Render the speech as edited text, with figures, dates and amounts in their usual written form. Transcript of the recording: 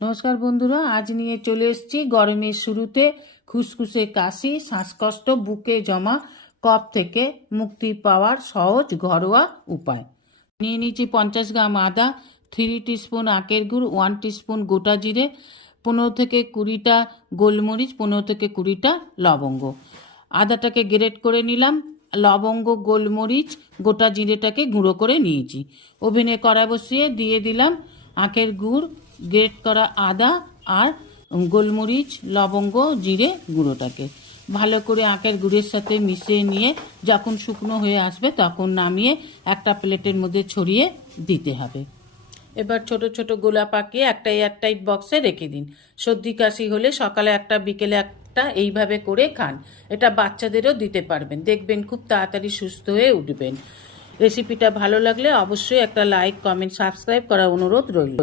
নমস্কার বন্ধুরা, আজ নিয়ে চলে এসেছি গরমের শুরুতে খুসখুসে কাশি, শ্বাসকষ্ট, বুকে জমা কফ থেকে মুক্তি পাওয়ার সহজ ঘরোয়া উপায়। নিয়ে নিয়েছি 50 গ্রাম আদা, 3 টিস্পুন আখের গুড়, 1 টিস্পুন গোটা জিরে, 15 থেকে 20টা গোলমরিচ, 15 থেকে 20টা লবঙ্গ। আদাটাকে গ্রেট করে নিলাম, লবঙ্গ, গোলমরিচ, গোটা জিরেটাকে গুঁড়ো করে নিয়েছি। ওভেনে কড়াই বসিয়ে দিয়ে দিলাম আখের গুড়, গ্রেট করা আদা আর গোলমরিচ, লবঙ্গ, জিরে গুঁড়োটাকে ভালো করে আখের গুড়ের সাথে মিশিয়ে নিয়ে যখন শুকনো হয়ে আসবে তখন নামিয়ে একটা প্লেটের মধ্যে ছড়িয়ে দিতে হবে। এবার ছোট ছোট গোলা পাকিয়ে একটা এয়ারটাইট বক্সে রেখে দিন। সর্দি কাশি হলে সকালে একটা, বিকেলে একটা এইভাবে করে খান। এটা বাচ্চাদেরও দিতে পারবেন, দেখবেন খুব তাড়াতাড়ি সুস্থ হয়ে উঠবেন। রেসিপিটা ভালো লাগলে অবশ্যই একটা লাইক, কমেন্ট, সাবস্ক্রাইব করার অনুরোধ রইল।